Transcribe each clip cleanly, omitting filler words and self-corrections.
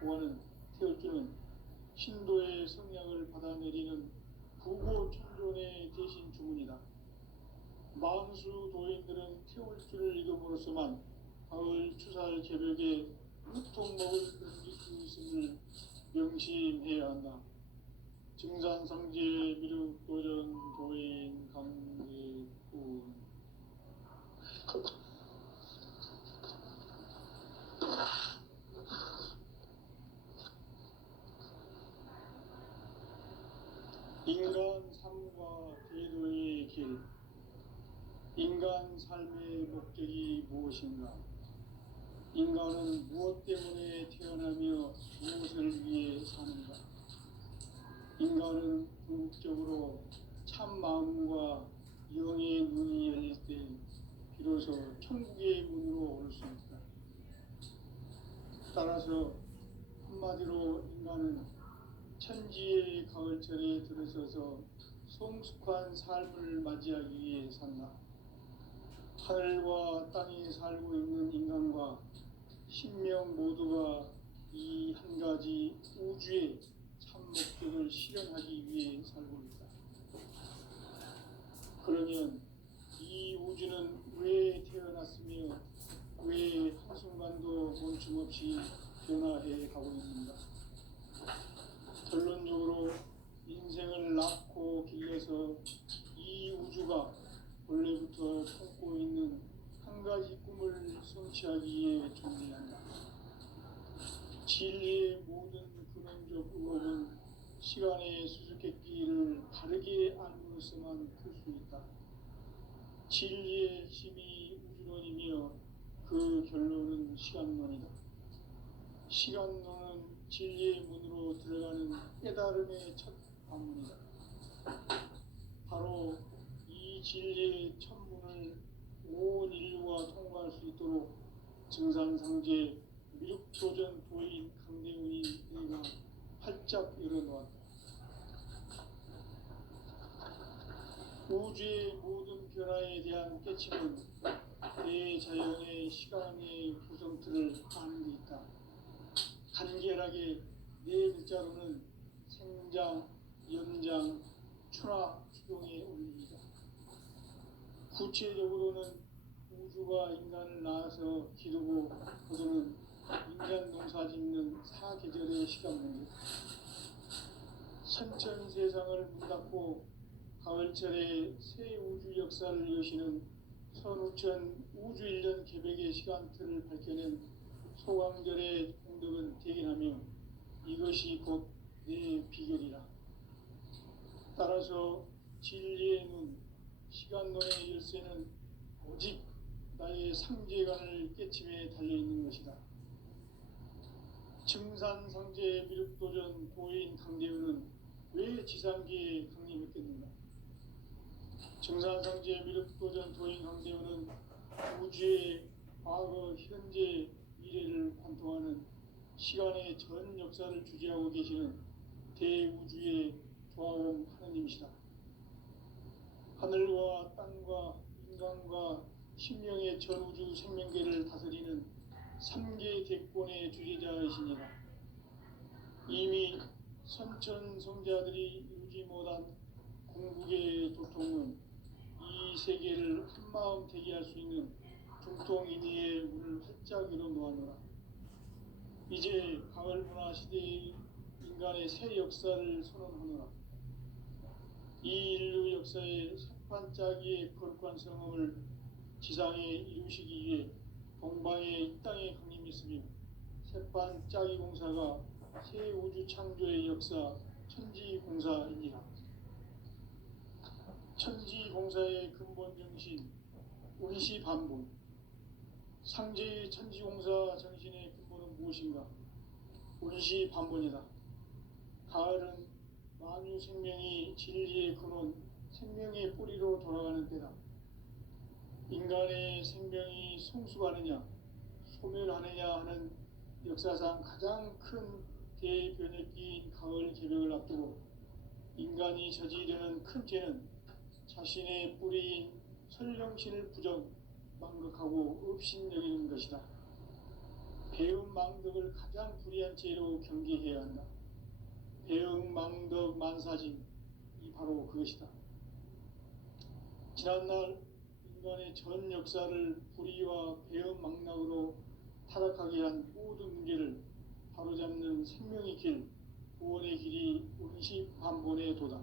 보하는 태울주는 신도의 성약을 받아내리는 부고천존의 대신 주문이다. 만수 도인들은 태울주를 이름으로서만 가을 추살 개벽에 육통 먹을 음식 수 있음을 명심해야 한다. 증산상제 미륵도전 도인 강대군. 인간 삶과 제도의 길. 인간 삶의 목적이 무엇인가? 인간은 무엇 때문에 태어나며 무엇을 위해 사는가? 인간은 궁극적으로 참 마음과 영의 눈이 열릴 때 비로소 천국의 문으로 올 수 있다. 따라서 한마디로 인간은 천지의 가을철에 들어서서 성숙한 삶을 맞이하기 위해 산다. 하늘과 땅에 살고 있는 인간과 신명 모두가 이 한 가지 우주의 참 목적을 실현하기 위해 살고 있다. 그러면 이 우주는 왜 태어났으며 왜 한순간도 멈춤없이 변화해 가고 있는가? 결론적으로 인생을 낳고 길러서 이 우주가 원래부터 품고 있는 한 가지 꿈을 성취하기 위해 존재한다. 진리의 모든 근원적 의혹은 시간의 수수께끼를 바르게 알므로서만 풀 수 있다. 진리의 힘이 우주론이며 그 결론은 시간론이다. 시간론은 진리의 문으로 들어가는 깨달음의 첫 관문이다. 바로 이 진리의 첫 문을 온 인류가 통과할 수 있도록 증산상제 미륵도전 도인 강대훈이 내가 활짝 열어놓았다. 우주의 모든 변화에 대한 깨침은 대자연의 시간의 구성틀을 아는 데 있다. 간결하게 네 글자로는 생장, 연장, 추나 추동의 원리이다. 구체적으로는 우주가 인간을 낳아서 기르고 거두는 인간 농사 짓는 사계절의 시간문이다. 선천세상을 문 닫고 가을철에 새 우주 역사를 여시는 선우천 우주일년 개벽의 시간틀을 밝혀낸 소강절의 공덕은 대견하며 이것이 곧 내 비결이라. 따라서 진리의 눈, 시간론의 열쇠는 오직 나의 상제관을 깨침에 달려있는 것이다. 증산상제 미륵도전 도인 강대훈은 왜 지상계에 강림했겠는가? 증산상제 미륵도전 도인 강대훈은 우주의 과거, 현재, 미래를 관통하는 시간의 전 역사를 주재하고 계시는 대우주의 조화원 하느님이시다. 하늘과 땅과 인간과 신명의 전우주 생명계를 다스리는 3계 대권의 주재자이시니라. 이미 선천성자들이 이루지 못한 궁극의 도통은 이 세계를 한마음 되게 할 수 있는 중통인의의 문을 활짝 열어놓았노라. 이제 가을 문화 시대의 인간의 새 역사를 선언하노라. 이 인류 역사의 새판짜기의 거룩한 성험을 지상에 이루시기 위해 동방의 이 땅에 강림했으며 새판짜기 공사가 새 우주 창조의 역사 천지공사입니다. 천지공사의 근본 정신 운시반본. 상제의 천지공사 정신의 근본은 무엇인가? 운시반본이다. 가을은 만유 생명이 진리의 근원, 생명의 뿌리로 돌아가는 때다. 인간의 생명이 성숙하느냐, 소멸하느냐 하는 역사상 가장 큰 대변혁기인 가을 개벽을 앞두고 인간이 저지르는 큰 죄는 자신의 뿌리인 설령신을 부정, 망각하고 업신여기는 것이다. 배은망덕을 가장 불의한 죄로 경계해야 한다. 배은망덕 만사진, 이 바로 그것이다. 지난날 인간의 전 역사를 불의와 배은망덕으로 타락하게 한 모든 문제를 바로잡는 생명의 길, 구원의 길이 운시반본의 도다.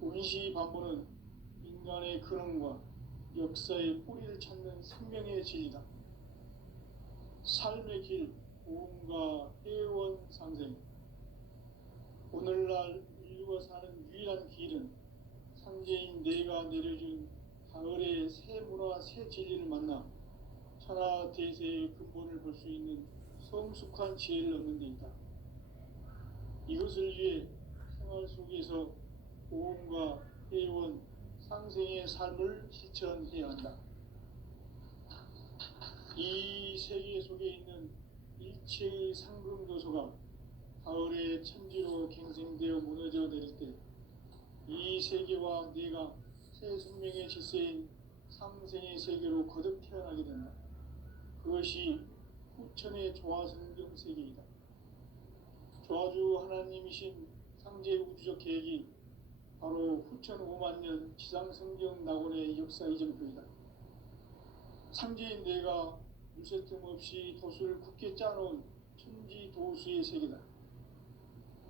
운시반본은 인간의 근원과 역사의 뿌리를 찾는 생명의 진리다. 삶의 길, 고음과 해원상생. 오늘날 인류가 사는 유일한 길은 상제인 내가 내려준 가을의 새 문화, 새 진리를 만나 천하 대세의 근본을 볼 수 있는 성숙한 지혜를 얻는 데 있다. 이것을 위해 생활 속에서 고음과 해원, 상생의 삶을 실천해야 한다. 이 세계 속에 있는 일체의 상금도서가 가을의 천지로 갱생되어 무너져 내릴 때 이 세계와 내가 새 생명의 질서인 상생의 세계로 거듭 태어나게 된다. 그것이 후천의 조화성경 세계이다. 조화주 하나님이신 상제 우주적 계획이 바로 후천 5만년 지상성경 낙원의 역사 이정표이다. 상제인 내가 물새틈 없이 도수를 굳게 짜놓은 천지도수의 세계다.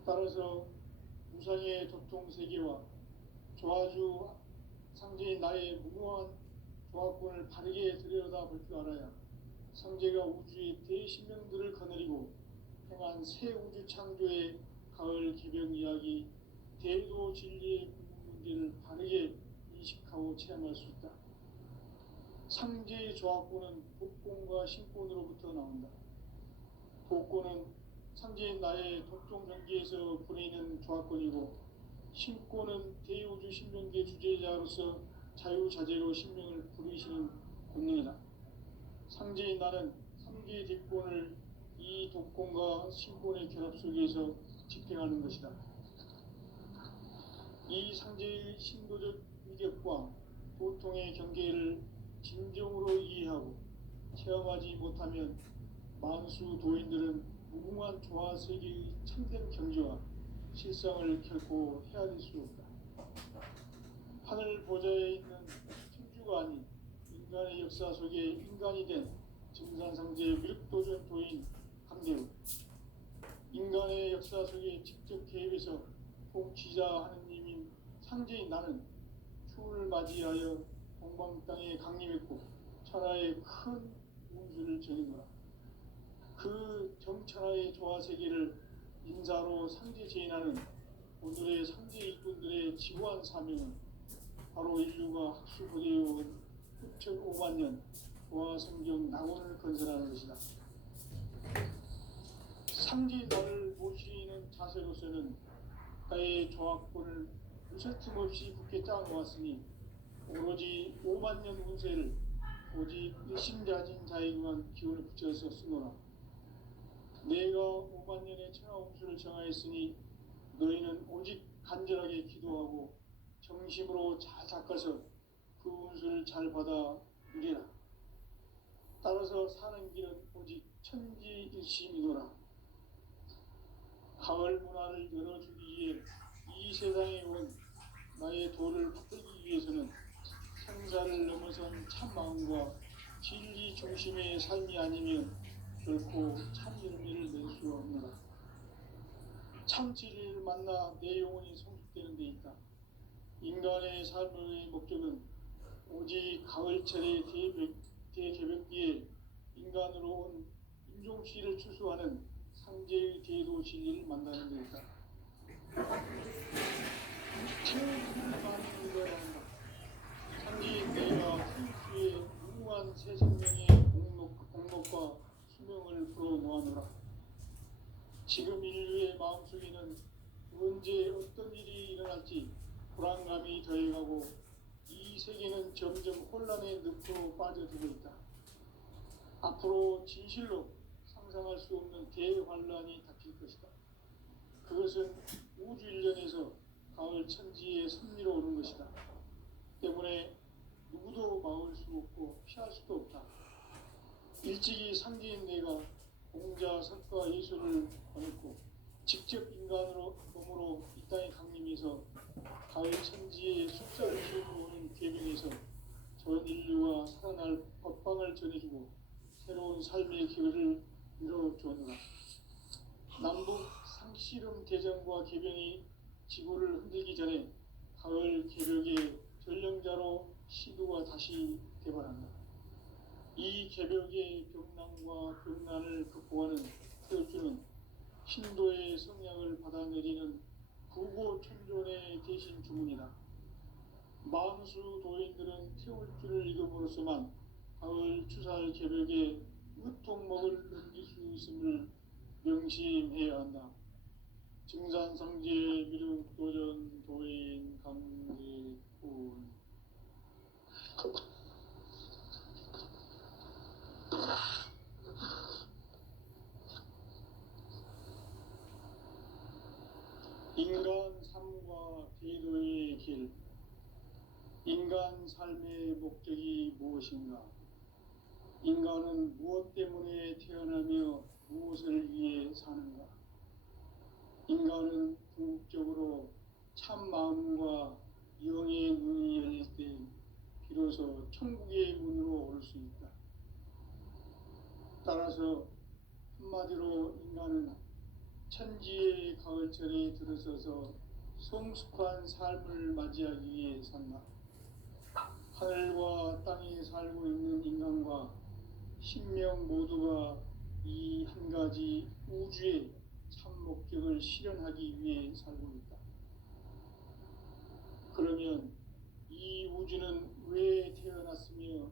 따라서 무상의 도통세계와 조화주 상제인 나의 무궁한 조화권을 바르게 들여다볼 줄 알아야 상제가 우주의 대신명들을 거느리고 행한 새 우주 창조의 가을 기병 이야기, 대도 진리의 궁극 문제를 바르게 인식하고 체험할 수 있다. 상제의 조화권은 복권과 신권으로부터 나온다. 복권은 상제인 나의 도통 경계에서 보내는 조화권이고, 신권은 대우주 신명계 주제자로서 자유자재로 신명을 부르시는 권능이다. 상제인 나는 3개의 뒷권을 이 독권과 신권의 결합 속에서 집행하는 것이다. 이 상제의 신도적 위력과 도통의 경계를 진정으로 이해하고 체험하지 못하면 만수 도인들은 무궁한 조화 세계의 참된 경지와 실상을 결코 헤아릴 수 없다. 하늘 보좌에 있는 천주가 아닌 인간의 역사 속에 인간이 된 증산상제 위력도전 도인 강대우, 인간의 역사 속에 직접 개입해서 통치자 하느님인 상제인 나는 추운을 맞이하여 동방 땅에 강림했고 천하의 큰 운수를 정해노라. 그 정천하의 조화세계를 인사로 상제 제인하는 오늘의 상제 일꾼들의 지구한 사명은 바로 인류가 학수고대해온 6,500만 조화성경 낙원을 건설하는 것이다. 상제인 나를 모시는 자세로서는 나의 조화권을 무쇠틈 없이 굳게 짜놓았으니 오로지 5만 년 운세를 오직 일심자진 자에게만 기운을 붙여서 쓰노라. 내가 5만 년의 천하운수를 정하였으니 너희는 오직 간절하게 기도하고 정심으로 잘 닦아서 그 운수를 잘 받아 누리라. 따라서 사는 길은 오직 천지일심이노라. 가을 문화를 열어주기 위해 이 세상에 온 나의 도를 받들기 위해서는 생사를 넘어선 참마음과 진리 중심의 삶이 아니면 결코 참 열매를 낼 수 없노라. 참 진리를 만나 내 영혼이 성숙되는 데 있다. 인간의 삶의 목적은 오직 가을철의 대개벽기에 인간으로 온 인종씨를 추수하는 상제의 대도 진리를 만나는 데 있다. 태어나는 많이 믿어야 한다. 상제인 내가 thiên 수의 무궁한 새 생명의 공목과 수명을 불어모아노라. 지금 인류의 마음속에는 언제 어떤 일이 일어날지 불안감이 더해가고 이 세계는 점점 혼란의 늪으로 빠져들고 있다. 앞으로 진실로 상상할 수 없는 대환란이 닥칠 것이다. 그것은 우주 일련에서 가을 천지의 섭리로 오는 것이다. 때문에 누구도 막을 수 없고 피할 수도 없다. 일찍이 상제인 내가 공자, 석가, 예수를 보냈고 직접 인간으로 몸으로 이 땅에 강림해서 가을 천지의 숲사를 지우고 오는 계명에서 전 인류가 살아날 법방을 전해주고 새로운 삶의 기회를 열어주었노라. 남북 상씨름 대전과 개병이 지구를 흔들기 전에 가을 개벽의 전령자로 시도가 다시 개발한다. 이 개벽의 병난과 병난을 극복하는 태우주는 신도의 성약을 받아내리는 구고천존의 대신 주문이다. 만수 도인들은 태울주를 읽음으로써만 가을 추살 개벽의 으통목을 넘길 수 있음을 명심해야 한다. 증산성제 미륵도전 도인 강제군. 인간 삶과 비도의 길. 인간 삶의 목적이 무엇인가? 인간은 무엇 때문에 태어나며 무엇을 위해 사는가? 인간은 궁극적으로 참 마음과 영의 눈이 열릴 때 비로소 천국의 문으로 올 수 있다. 따라서 한마디로 인간은 천지의 가을철에 들어서서 성숙한 삶을 맞이하기 위해 산다. 하늘과 땅에 살고 있는 인간과 신명 모두가 이 한 가지 우주의 참 목적을 실현하기 위해 살고 있다. 그러면 이 우주는 왜 태어났으며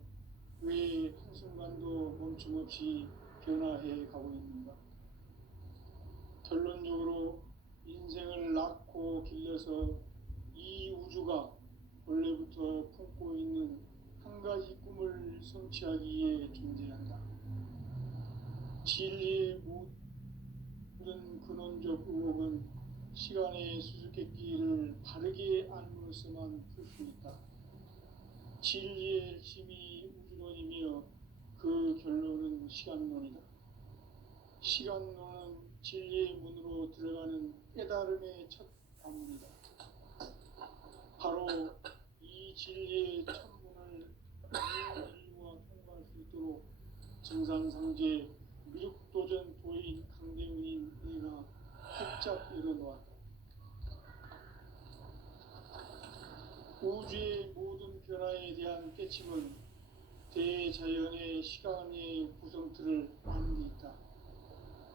왜 한순간도 멈춤없이 변화해 가고 있는가? 결론적으로 인생을 낳고 길러서 이 우주가 원래부터 품고 있는 한 가지 꿈을 성취하기 위해 존재한다. 진리의 모든 근원적 의혹은 시간의 수수께끼를 바르게 알므로써만 풀 수 있다. 진리의 핵심이 우주론이며 그 결론은 시간론이다. 시간론은 진리의 문으로 들어가는 깨달음의 첫 관문이다. 바로 이 진리의 천문을 인류가 통과할 수 있도록 증산상제 미륵도전 도인 강대훈인 내가 활짝 열어놓았다. 우주의 모든 변화에 대한 깨침은 대자연의 시간의 구성틀을 아는 데 있다.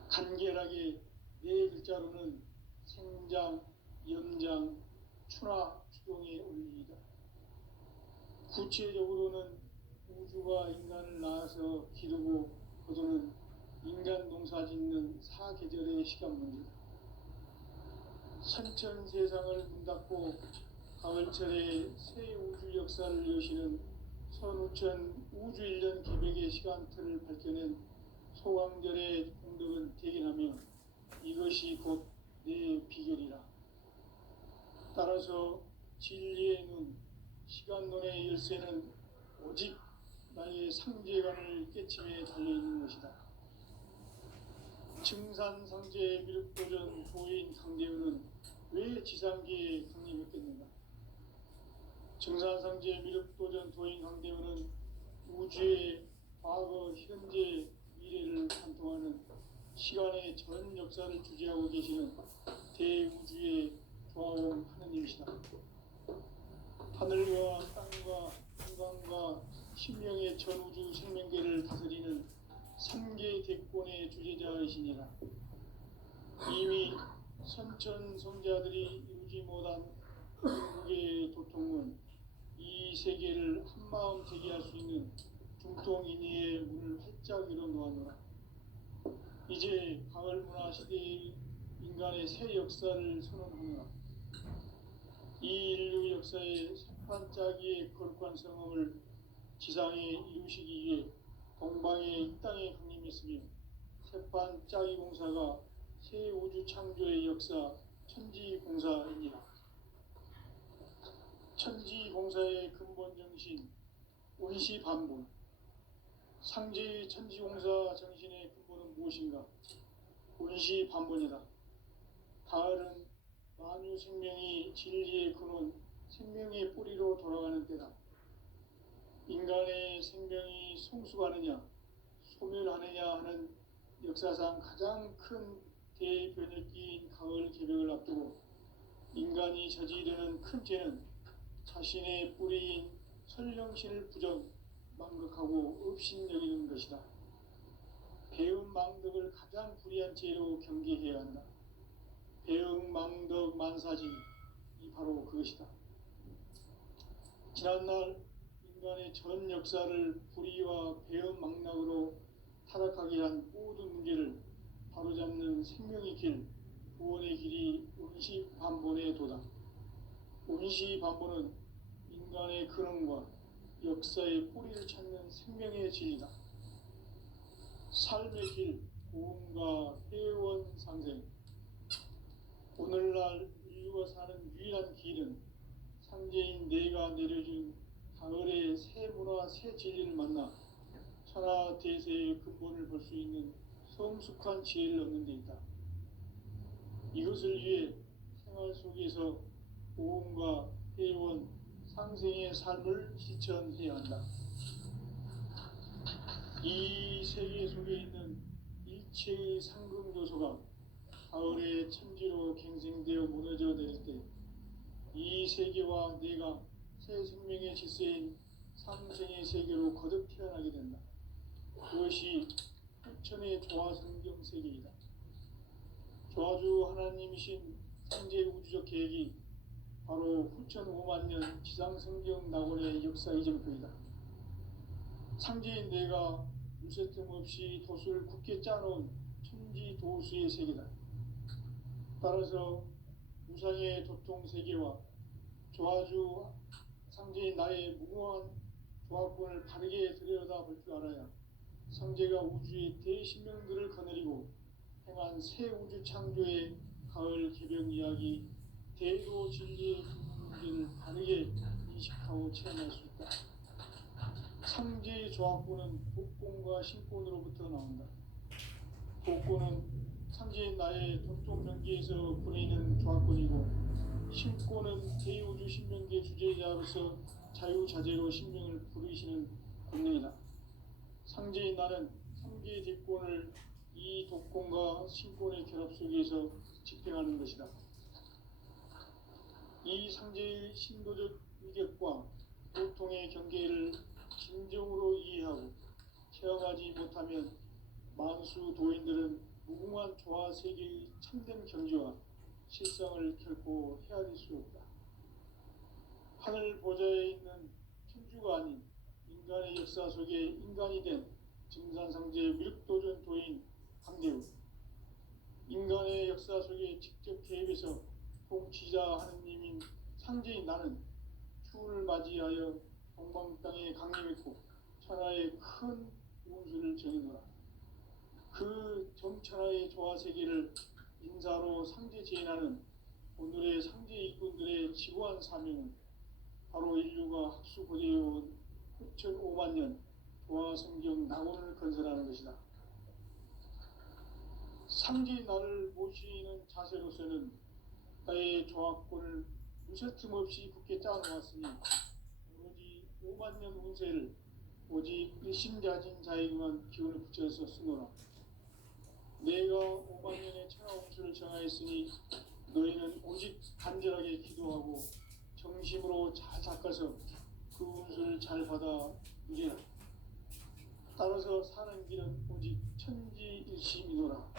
간결하게 네 글자로는 생장, 연장, 추나 추동의 원리이다. 구체적으로는 우주가 인간을 낳아서 기르고 거두는 인간 농사 짓는 사계절의 시간 문제다. 선천 세상을 문 닫고 가을철에 새 우주 역사를 여시는 선우천 우주 1년 개벽의 시간틀을 밝혀낸 소강절의 공덕은 대견하며 이것이 곧 내 비결이라. 따라서 진리의 눈, 시간론의 열쇠는 오직 나의 상제관을 깨침에 달려있는 것이다. 증산상제 미륵도전 도인 강대훈은 왜 지상계에 강림했겠는가? 증산상제 미륵도전 도인 강대훈은 우주의 과거, 현재, 미래를 관통하는 시간의 전 역사를 주재하고 계시는 대우주의 조화원 하느님이시다. 하늘과 땅과 인간과 신명의 전우주 생명계를 다스리는 3계 대권의 주재자이시니라. 이미 선천성자들이 이루지 못한 중국의 도통은 이 세계를 한마음 되게 할 수 있는 중통인의의 문을 활짝 열어놓았노라. 이제 가을 문화 시대의 인간의 새 역사를 선언하노라. 이 인류 역사의 새판짜기의 거룩한 성험을 지상에 이루시기 위해 동방의 이 땅에 강림했으며 새판짜기 공사가 새 우주 창조의 역사 천지공사이니라. 천지공사의 근본 정신 원시반본, 상제의 천지공사 정신의 근본은 무엇인가? 운시반본이다. 가을은 만유 생명이 진리의 근원, 생명의 뿌리로 돌아가는 때다. 인간의 생명이 성숙하느냐, 소멸하느냐 하는 역사상 가장 큰 대변혁기인 가을 개벽을 앞두고 인간이 저지르는 큰 죄는 자신의 뿌리인 설령신을 부정, 망극하고 업신여기는 것이다. 배은 망덕을 가장 불의한 죄로 경계해야 한다. 배은 망덕 만사지, 이 바로 그것이다. 지난날 인간의 전 역사를 불의와 배은 망락으로 타락하게 한 모든 문제를 바로잡는 생명의 길, 구원의 길이 운시반본의 도다. 운시반본은 인간의 근원과 역사의 뿌리를 찾는 생명의 진리다. 삶의 길, 고음과 회원 상생. 오늘날 인류가 사는 유일한 길은 상제인 내가 내려준 가을의 새 문화, 새 진리를 만나 천하 대세의 근본을 볼 수 있는 성숙한 지혜를 얻는 데 있다. 이것을 위해 생활 속에서 고음과 회원, 상생의 삶을 실천해야 한다. 이 세계 속에 있는 일체의 상금 요소가 가을의 천지로 갱생되어 무너져 내릴 때 이 세계와 내가 새 생명의 질서인 상생의 세계로 거듭 태어나게 된다. 그것이 후천의 조화성경 세계이다. 조화주 하나님이신 상제 우주적 계획이 바로 후천 5만 년 지상성경 낙원의 역사 이정표이다. 상제인 내가 무쇠틈 없이 도수를 굳게 짜놓은 천지 도수의 세계다. 따라서 우상의 도통 세계와 조화주 상제인 나의 무궁한 조화권을 바르게 들여다볼 줄 알아야 상제가 우주의 대신명들을 거느리고 행한 새 우주 창조의 가을 개벽 이야기, 대도 진리의 문제를 바르게 인식하고 체험할 수 있다. 상제의 조화권은 복권과 신권으로부터 나온다. 복권은 상제인 나의 도통 명기에서 보내는 조화권이고, 신권은 대우주 신명기의 주제자로서 자유자재로 신명을 부르시는 권능이다. 상제인 나는 3개의 대권을 이 독권과 신권의 결합 속에서 집행하는 것이다. 이 상제의 신도적 위격과 보통의 경계를 진정으로 이해하고 체험하지 못하면 만수 도인들은 무궁한 조화 세계의 참된 경지와 실상을 결코 헤아릴 수 없다. 하늘 보좌에 있는 천주가 아닌 인간의 역사 속에 인간이 된 증산상제 미륵도전 도인 강대우, 인간의 역사 속에 직접 개입해서 통치자 하느님인 상제인 나는 추운을 맞이하여 동방 땅에 강림했고 천하의 큰 운수를 정해놓아 그 정천하의 조화 세계를 인사로 상제 제인하는 오늘의 상제 일꾼들의 지고한 사명은 바로 인류가 학수고대해온 후천 5만 년 조화 성경 낙원을 건설하는 것이다. 상제인 나를 모시는 자세로서는 나의 조화권을 무쇠틈 없이 굳게 짜놓았으니 오로지 5만 년 운세를 오직 일심자진 자에게만 기운을 붙여서 쓰노라. 내가 5만 년의 천하 운수를 정하였으니 너희는 오직 간절하게 기도하고 정심으로 잘 닦아서 그 운수를 잘 받아 누리라. 따라서 사는 길은 오직 천지일심이노라.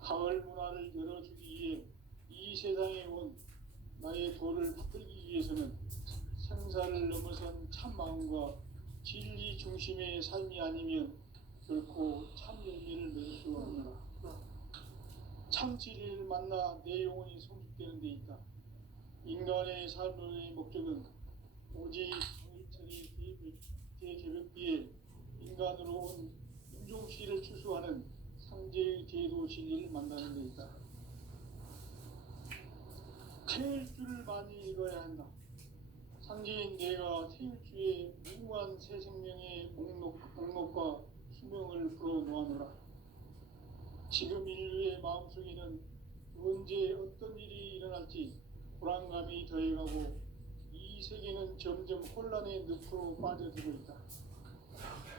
가을 문화를 열어주기 위해 이 세상에 온 나의 도를 붙들기 위해서는 생사를 넘어선 참 마음과 진리 중심의 삶이 아니면 결코 참 열매를 맺을 수 없노라. 참 진리를 만나 내 영혼이 성숙되는 데 있다. 인간의 삶의 목적은 오직 가을철의 대개벽기에 인간으로 온 인종시를 추수하는 상제의 대도 진리를 만나는 데 있다. 태일주를 많이 읽어야 한다. 상제인 내가 태일주의 무궁한 새 생명의 목록과 희망을 불어놓아노라. 지금 인류의 마음속에는 언제 어떤 일이 일어날지 불안감이 더해가고 이 세계는 점점 혼란의 늪으로 빠져들고 있다.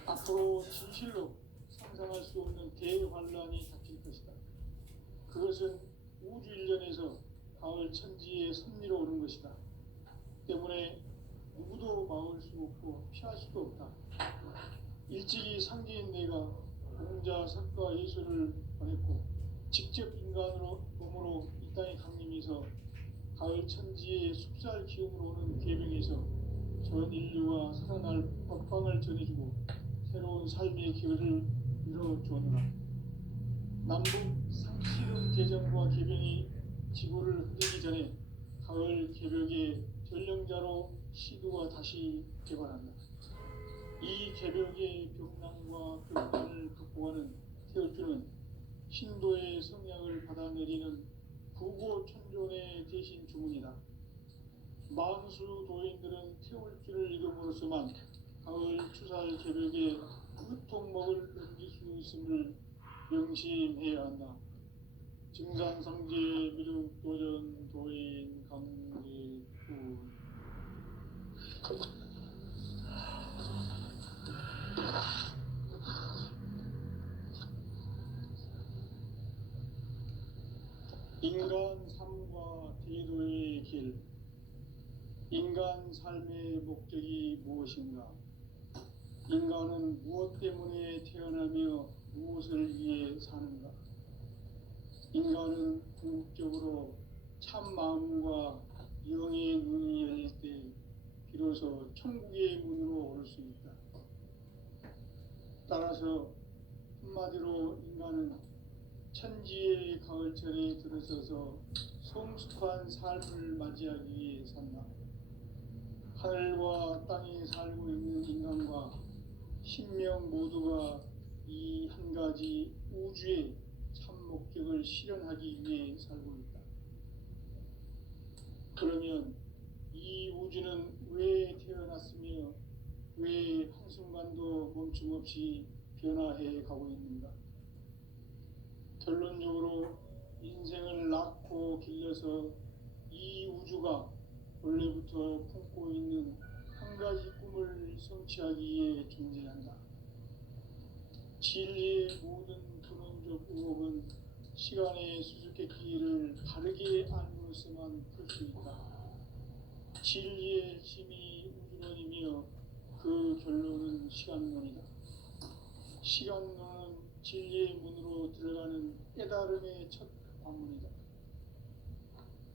앞으로 진실로 상상할 수 없는 대환란이 닥칠 것이다. 그것은 우주 일련에서 가을 천지의 섭리로 오는 것이다. 때문에 누구도 막을 수 없고 피할 수도 없다. 일찍이 상제인 내가 공자, 석가, 예수를 보냈고 직접 인간으로 몸으로 이 땅에 강림해서 가을 천지의 숲살 기운으로 오는 계명에서 전 인류와 살아날 법방을 전해주고 새로운 삶의 기회를 열어주었노라. 남북 상시름 개정과 개병이 지구를 흔들기 전에 가을 개벽의 전령자로 시도가 다시 개발한다. 이 개벽의 벽난과 벽난을 극복하는 태울주는 신도의 성약을 받아내리는 부고천존의 대신 주문이다. 만수 도인들은 태울주를 읽음으로써만 가을 추살 개벽의 끝통목을 넘길 수 있음을 명심해야 한다. 증산상제 미륵도전 도인 강제군. 인간 삶과 대도의 길. 인간 삶의 목적이 무엇인가? 인간은 무엇 때문에 태어나며 무엇을 위해 사는가? 인간은 궁극적으로 참 마음과 영의 눈이 열릴 때 비로소 천국의 문으로 올 수 있다. 따라서 한마디로 인간은 천지의 가을철에 들어서서 성숙한 삶을 맞이하기 위해 산다. 하늘과 땅에 살고 있는 인간과 신명 모두가 이 한 가지 우주의 참 목적을 실현하기 위해 살고 있다. 그러면 이 우주는 왜 태어났으며 왜 한순간도 멈춤없이 변화해 가고 있는가? 결론적으로 인생을 낳고 길러서 이 우주가 원래부터 품고 있는 한 가지 꿈을 성취하기 위해 존재한다. 진리의 모든 근원적 의혹은 시간의 수수께끼를 바르게 알므로서만 풀 수 있다. 진리의 힘이 우주론이며 그 결론은 시간론이다. 시간론은 진리의 문으로 들어가는 깨달음의 첫 관문이다.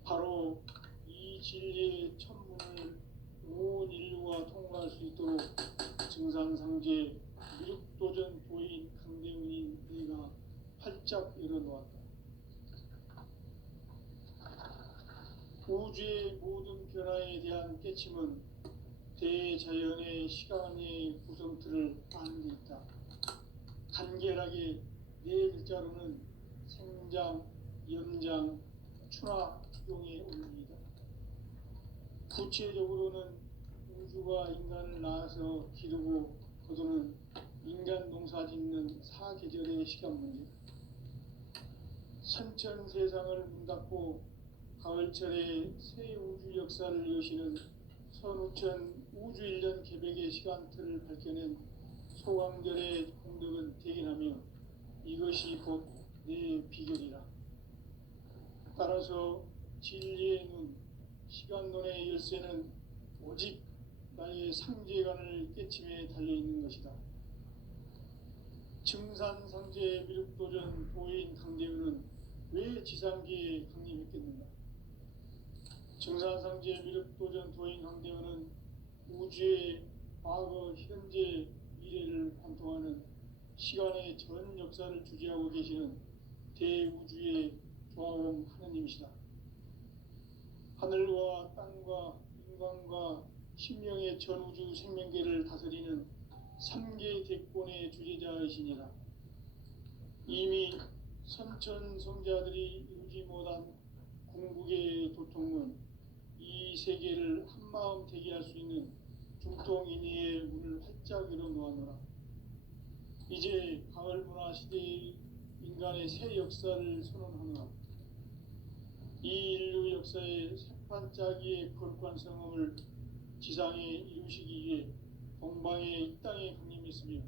바로 이 진리의 첫문을 온 인류가 통과할 수 있도록 증산상제 미륵도전 도인 강대훈인 네가 활짝 열어놓았다. 우주의 모든 변화에 대한 깨침은 대자연의 시간의 구성틀을 아는 데 있다. 간결하게 네 글자로는 생장, 염장, 추나 추동의 원리이다. 구체적으로는 우주가 인간을 낳아서 기르고 거두는 인간 농사 짓는 사계절의 시간 문제. 선천 세상을 문 닫고 가을철에 새 우주 역사를 여시는 선우천 우주 1년 개벽의 시간틀을 밝혀낸 소강절의 공덕은 대견하며 이것이 곧 내 비결이라. 따라서 진리의 눈, 시간론의 열쇠는 오직 나의 상제관을 깨침에 달려있는 것이다. 증산상제 미륵도전 도인 강대훈은 왜 지상계에 강림했겠는가? 증산상제 미륵도전 도인 강대훈은 우주의 과거, 현재, 미래를 관통하는 시간의 전 역사를 주재하고 계시는 대우주의 조화원 하느님이시다. 하늘과 땅과 인간과 신명의 전우주 생명계를 다스리는 3개 대권의 주재자이시니라. 이미 선천 성자들이 이루지 못한 궁극의 도통은 이 세계를 한마음 되게 할 수 있는 중통인의의 문을 활짝 열어놓았노라. 이제 가을 문화 시대의 인간의 새 역사를 선언하노라. 이 인류 역사의 새판짜기의 거룩한 성음을 지상에 이루시기 위해 동방의 이 땅에 강림했으며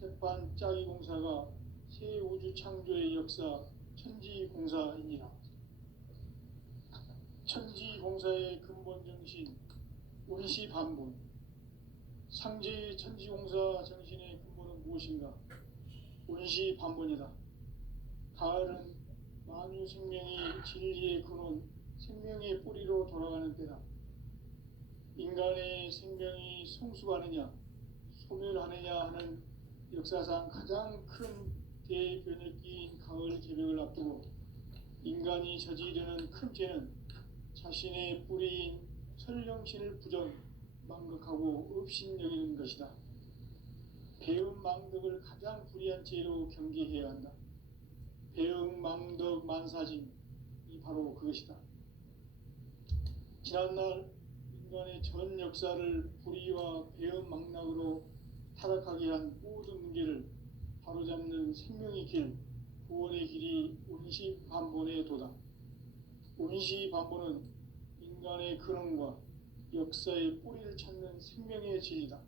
새판짜기 공사가 새 우주 창조의 역사 천지공사이니라. 천지공사의 근본 정신 운시반본. 상제의 천지공사 정신의 근본은 무엇인가? 운시반본이다. 가을은 만유 생명이 진리의 근원, 생명의 뿌리로 돌아가는 때다. 인간의 생명이 성숙하느냐, 소멸하느냐 하는 역사상 가장 큰 대변혁기인 가을 개벽을 앞두고 인간이 저지르는 큰 죄는 자신의 뿌리인 설령신을 부정, 망각하고 업신여기는 것이다. 배음 망덕을 가장 불의한 죄로 경계해야 한다. 배음 망덕 만사진이 바로 그것이다. 지난날 인간의 전 역사를 불의와 배음 망락으로 타락하게 한 모든 문제를 바로잡는 생명의 길, 구원의 길이 운시반본의 도다. 운시반본은 인간의 근원과 역사의 뿌리를 찾는 생명의 진리다.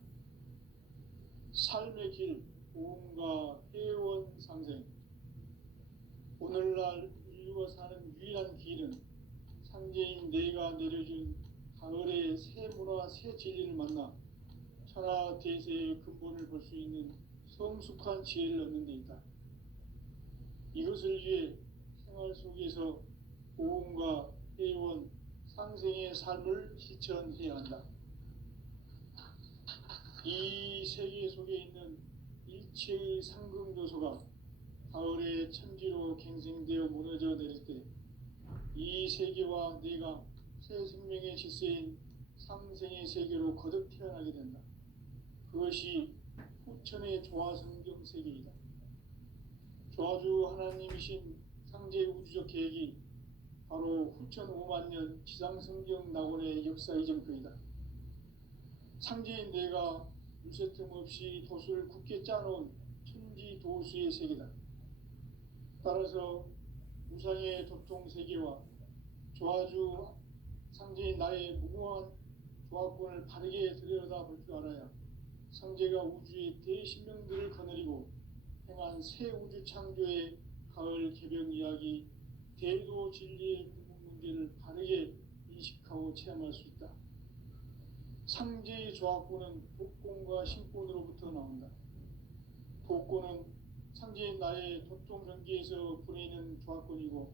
삶의 길, 보험과 회원 상생. 오늘날 인류가 사는 유일한 길은 상제인 내가 내려준 가을의 새 문화, 새 진리를 만나 천하 대세의 근본을 볼 수 있는 성숙한 지혜를 얻는 데 있다. 이것을 위해 생활 속에서 보험과 회원, 상생의 삶을 실천해야 한다. 이 세계 속에 있는 일체의 상금 요소가 가을의 천지로 갱생되어 무너져 내릴 때 이 세계와 내가 새 생명의 질서인 상생의 세계로 거듭 태어나게 된다. 그것이 후천의 조화성경 세계이다. 조화주 하나님이신 상제 우주적 계획이 바로 후천 5만 년 지상성경 낙원의 역사 이전표이다. 상제인 내가 물새 틈 없이 도수를 굳게 짜놓은 천지 도수의 세계다. 따라서 무상의 도통 세계와 조화주 상제인 나의 무궁한 조화권을 바르게 들여다볼 줄 알아야 상제가 우주의 대신명들을 거느리고 행한 새 우주 창조의 가을 개벽 이야기, 대도 진리의 근본 문제를 바르게 인식하고 체험할 수 있다. 상제의 조화권은 독권과 신권으로부터 나온다. 독권은 상제인 나의 도통 경계에서 부리는 조화권이고,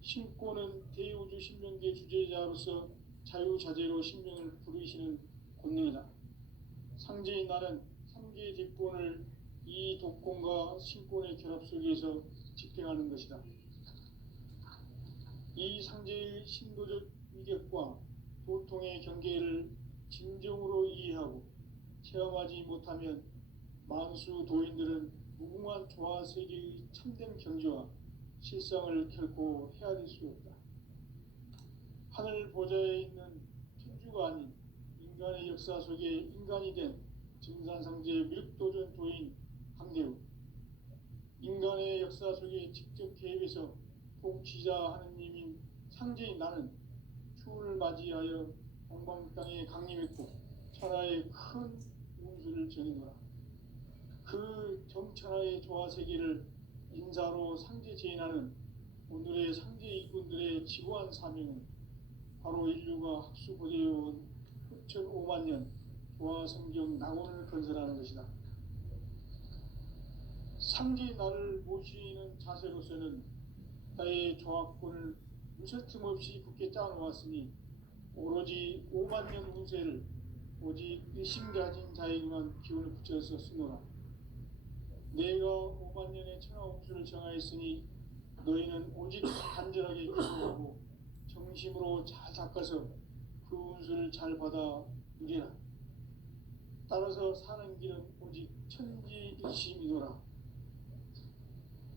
신권은 대우주 신명계 주제자로서 자유자재로 신명을 부르시는 권능이다. 상제인 나는 3개의 뒷권을 이 독권과 신권의 결합 속에서 집행하는 것이다. 이 상제의 신도적 위격과 도통의 경계를 진정으로 이해하고 체험하지 못하면 만수 도인들은 무궁한 조화 세계의 참된 경지와 실상을 결코 헤아릴 수 없다. 하늘 보좌에 있는 천주가 아닌 인간의 역사 속에 인간이 된 증산상제 밀도전 도인 강대우, 인간의 역사 속에 직접 개입해서 통치자 하느님인 상제인 나는 추운을 맞이하여 동방 땅에 강림했고 천하의 큰 운수를 정해노라. 그 정천하의 조화 세계를 인사로 상제 제인하는 오늘의 상제 일꾼들의 지고한 사명은 바로 인류가 학수고대해온 후천 5만 년 조화 성경 낙원을 건설하는 것이다. 상제의 나를 모시는 자세로서는 나의 조화권을 무쇠틈 없이 굳게 짜놓았으니 오로지 5만 년 운세를 오직 일심 가진 자에게만 기운을 붙여서 쓰노라. 내가 5만 년의 천하 운수를 정하였으니 너희는 오직 간절하게 기도하고 정심으로 잘 닦아서 그 운수를 잘 받아 누리라. 따라서 사는 길은 오직 천지일심이노라.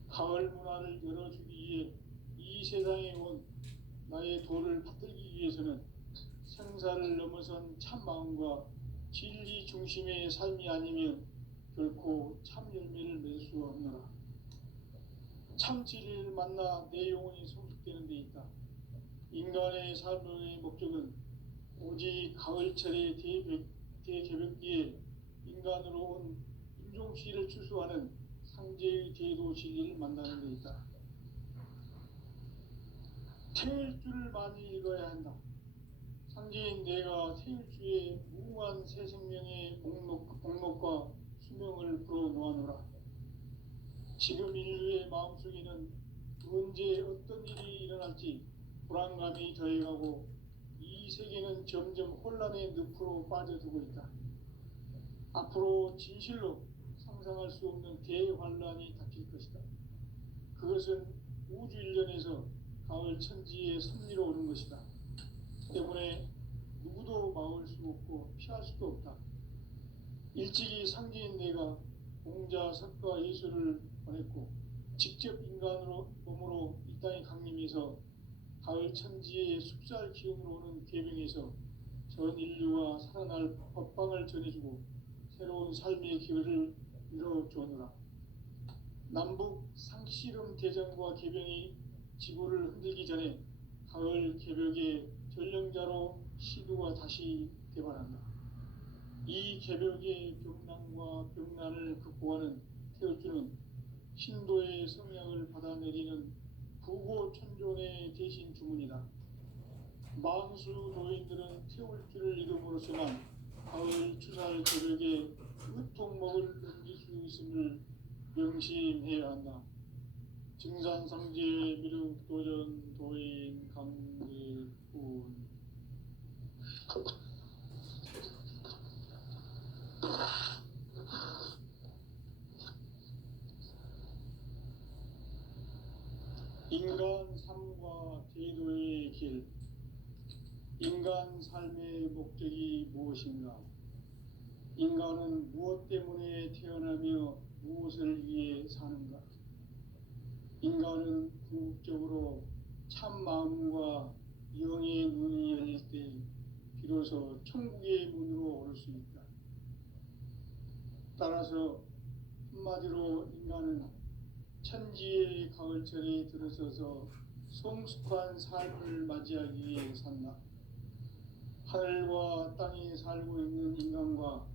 가을 문화를 열어주기 위해 이 세상에 온 나의 도를 받들기 위해서는 생사를 넘어선 참 마음과 진리 중심의 삶이 아니면 결코 참 열매를 맺을 수 없노라. 참 진리를 만나 내 영혼이 성숙되는 데 있다. 인간의 삶의 목적은 오직 가을철의 대개벽기에 인간으로 온 임종씨를 추수하는 상제의 대도 진리를 만나는 데 있다. 태일주를 많이 읽어야 한다. 상제인 내가 태일주의 무궁한 새 생명의 목록과 수명을 풀어놓아노라. 지금 인류의 마음속에는 언제 어떤 일이 일어날지 불안감이 더해가고 이 세계는 점점 혼란의 늪으로 빠져들고 있다. 앞으로 진실로 상상할 수 없는 대환란이 닥칠 것이다. 그것은 우주 일련에서 가을 천지의 섭리로 오는 것이다. 때문에 누구도 막을 수 없고 피할 수도 없다. 일찍이 상제인 내가 공자, 석가, 예수를 보냈고 직접 인간으로 몸으로 이 땅에 강림해서 가을 천지의 숲살 기운으로 오는 궤병에서 전 인류가 살아날 법방을 전해주고 새로운 삶의 기회를 열어주었노라. 남북 상씨름 대전과 궤병이 지구를 흔들기 전에 가을 개벽의 전령자로 시두가 다시 개발한다. 이 개벽의 병난과 병난을 극복하는 태울주는 신도의 성약을 받아내리는 부고천존의 대신 주문이다. 만수 도인들은 태울주를 이름으로서만 가을 추살 개벽의 의통목을 넘길 수 있음을 명심해야 한다. 증산상제 미륵도전 도인 강대군. 인간 삶과 제도의 길. 인간 삶의 목적이 무엇인가? 인간은 무엇 때문에 태어나며 무엇을 위해 사는가? 인간은 궁극적으로 참 마음과 영의 눈이 열릴 때 비로소 천국의 문으로 오를 수 있다. 따라서 한마디로 인간은 천지의 가을철에 들어서서 성숙한 삶을 맞이하기 위해 산다. 하늘과 땅에 살고 있는 인간과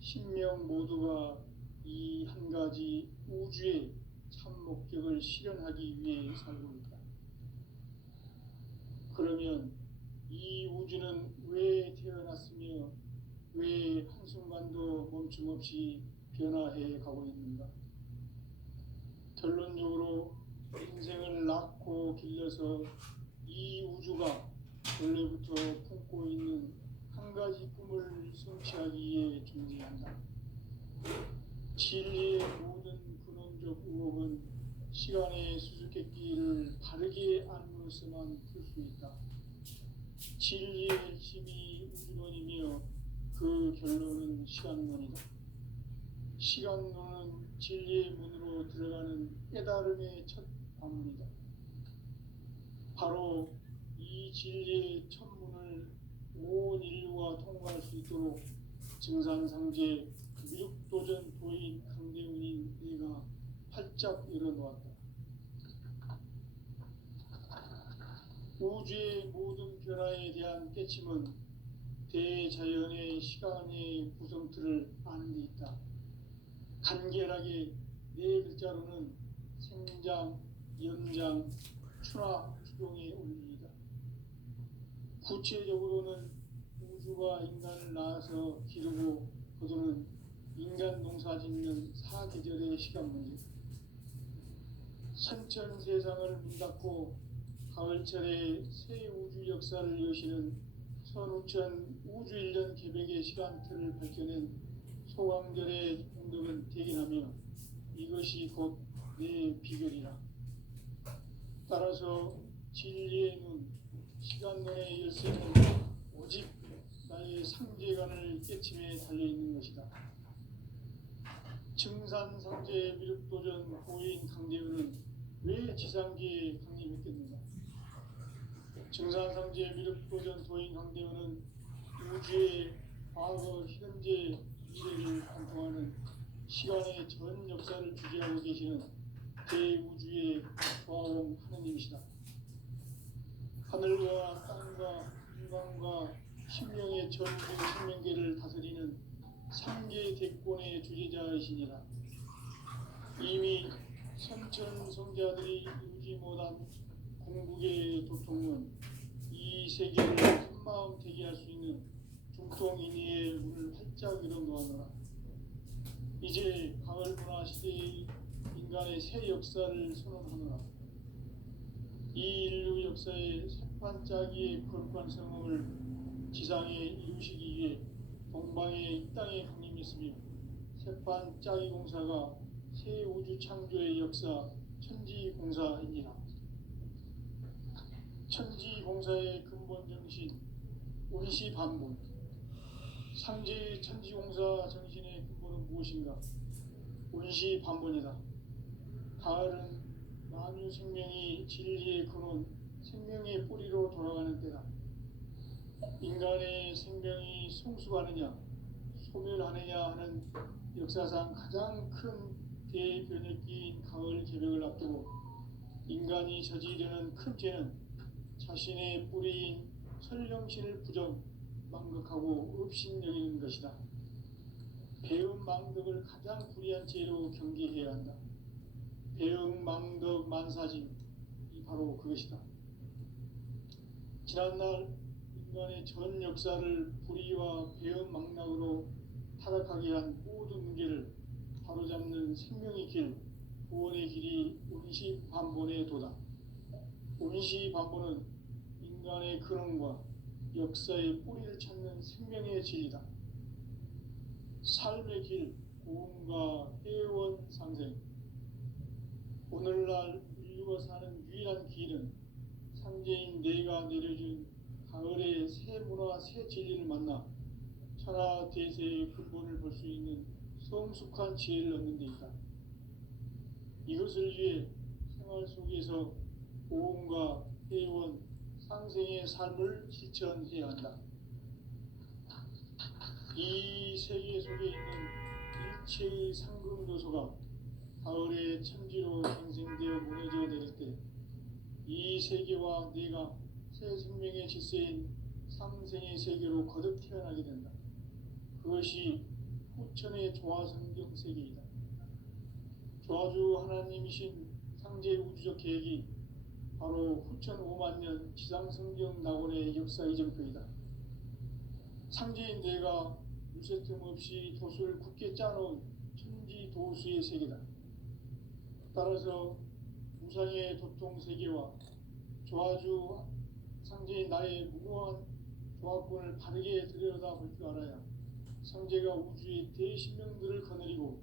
신명 모두가 이 한 가지 우주의 참 목적을 실현하기 위해 살고 있다. 그러면 이 우주는 왜 태어났으며 왜 한순간도 멈춤 없이 변화해 가고 있는가? 결론적으로 인생을 낳고 길러서 이 우주가 원래부터 품고 있는 한 가지 꿈을 성취하기 위해 존재한다. 진리의 모든 근원적 의혹은 시간의 수수께끼를 바르게 알므로서만 풀 수 있다. 진리의 핵심이 우주론이며 그 결론은 시간론이다. 시간론은 진리의 문으로 들어가는 깨달음의 첫 관문이다. 바로 이 진리의 첫 문을 온 인류가 통과할 수 있도록 증산상제 미륵도전 도인 강대훈인 내가 활짝 열어놓았다. 우주의 모든 변화에 대한 깨침은 대자연의 시간의 구성틀을 아는 데 있다. 간결하게 네 글자로는 생장, 연장, 추락, 추동의 원리이다. 구체적으로는 우주가 인간을 낳아서 기르고 거두는 인간 농사 짓는 사계절의 시간 문제. 선천 세상을 문 닫고 가을철에 새 우주 역사를 여시는 선우천 우주 1년 개벽의 시간틀을 밝혀낸 소강절의 공덕은 대긴하며 이것이 곧 내 비결이라. 따라서 진리의 눈, 시간론의 열쇠는 오직 나의 상제관을 깨침에 달려있는 것이다. 증산상제 미륵도전 고인 강대훈은 왜 지상계에 강림했겠는가? 증산상제 미륵도전 도인 강대훈은 우주의 과거, 현재, 미래를 관통하는 시간의 전 역사를 주재하고 계시는 대우주의 조화공 하느님이시다. 하늘과 땅과 인간과 신명의 전 우주 생명계를 다스리는 삼계 대권의 주재자이시니라. 이미 선천성자들이 이루지 못한 궁극의 도통은 이 세계를 한마음 되게 할 수 있는 중통인의의 문을 활짝 열어놓았노라. 이제 가을 문화 시대의 인간의 새 역사를 선언하노라. 이 인류 역사의 새반짝이의 거룩한 성음을 지상에 이루시기 위해 동방의 이 땅에 강림했으며 새반짝이 공사가 새 우주 창조의 역사 천지공사이니라. 천지공사의 근본 정신 원시반본. 상제의 천지공사 정신의 근본은 무엇인가? 원시반본이다. 가을은 만유 생명이 진리의 근원, 생명의 뿌리로 돌아가는 때다. 인간의 생명이 성숙하느냐, 소멸하느냐 하는 역사상 가장 큰 대변혁기인 가을 개벽을 앞두고 인간이 저지르는 큰 죄는 자신의 뿌리인 설령신을 부정, 망극하고 업신여기는 것이다. 배음 망덕을 가장 불의한 죄로 경계해야 한다. 배음 망덕 만사진, 이 바로 그것이다. 지난날 인간의 전 역사를 불의와 배음 망락으로 타락하게 한 모든 문제를 바로잡는 생명의 길, 구원의 길이 원시반본의 도다. 원시반본은 인간의 근원과 역사의 뿌리를 찾는 생명의 진리다. 삶의 길, 고음과 회원 상생. 오늘날 인류가 사는 유일한 길은 상제인 내가 내려준 가을의 새 문화, 새 진리를 만나 천하 대세의 근본을 볼 수 있는 성숙한 지혜를 얻는 데 있다. 이것을 위해 생활 속에서 고음과 회원, 상생의 삶을 실천해야 한다. 이 세계 속에 있는 일체의 상금도소가 가을의 천지로 갱생되어 무너져 내릴 때 이 세계와 내가 새 생명의 질서인 상생의 세계로 거듭 태어나게 된다. 그것이 후천의 조화성경 세계이다. 조화주 하나님이신 상제 우주적 계획이 바로 후천 5만 년 지상성경 낙원의 역사 이정표이다. 상제인 내가 물새 틈 없이 도수를 굳게 짜놓은 천지 도수의 세계다. 따라서 무상의 도통 세계와 조화주 상제인 나의 무궁한 조화권을 바르게 들여다볼 줄 알아야 상제가 우주의 대신명들을 거느리고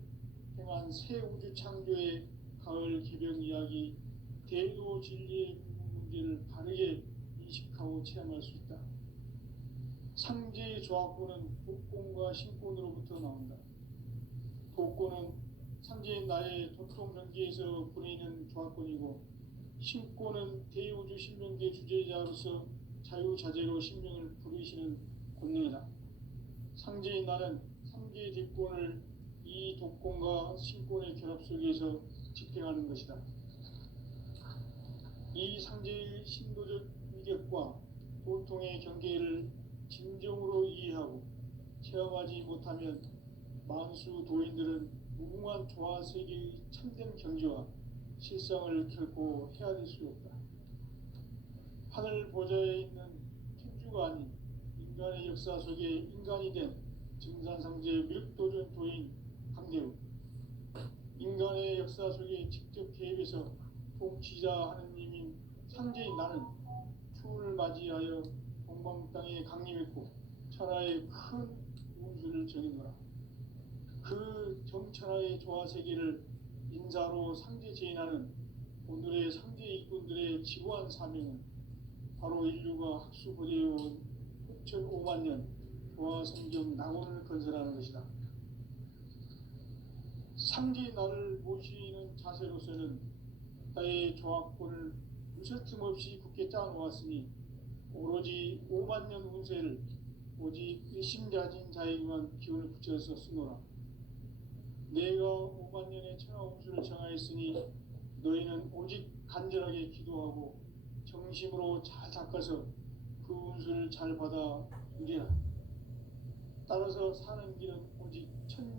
행한 새 우주 창조의 가을 개벽 이야기, 대도 진리의 문제를 바르게 인식하고 체험할 수 있다. 상제의 조화권은 복권과 신권으로부터 나온다. 복권은 상제인 나의 도통 경계에서 보내는 조화권이고, 신권은 대우주 신명계 주제자로서 자유자재로 신명을 부르시는 권능이다. 상제인 나는 상계의 대권을 이 독권과 신권의 결합 속에서 집행하는 것이다. 이 상제의 신도적 위격과 도통의 경계를 진정으로 이해하고 체험하지 못하면 만수 도인들은 무궁한 조화 세계의 참된 경지와 실상을 결코 헤아릴 수 없다. 하늘 보좌에 있는 천주가 아닌 인간의 역사 속에 인간이 된 증산상제 밀도전 도인 강대우, 인간의 역사 속에 직접 개입해서 통치자 하느님인 상제인 나는 추운을 맞이하여 동방 땅에 강림했고 천하의 큰 운수를 정해노라. 그 정천하의 조화 세계를 인사로 상제 제인하는 오늘의 상제 일꾼들의 지고한 사명은 바로 인류가 학수고대해온 6,500만 년 조화 성경 낙원을 건설하는 것이다. 상제 나를 모시는 자세로서는 나의 조화권을 무설틈 없이 굳게 짜놓았으니 오로지 5만 년 운세를 오직 일심가진 자에게만 기운을 붙여서 쓰노라. 내가 5만 년의 천하홍수를 정하였으니 너희는 오직 간절하게 기도하고 정심으로 잘 닦아서 그 운수를 잘 받아 누리라. 따라서 사는 길은 오직 천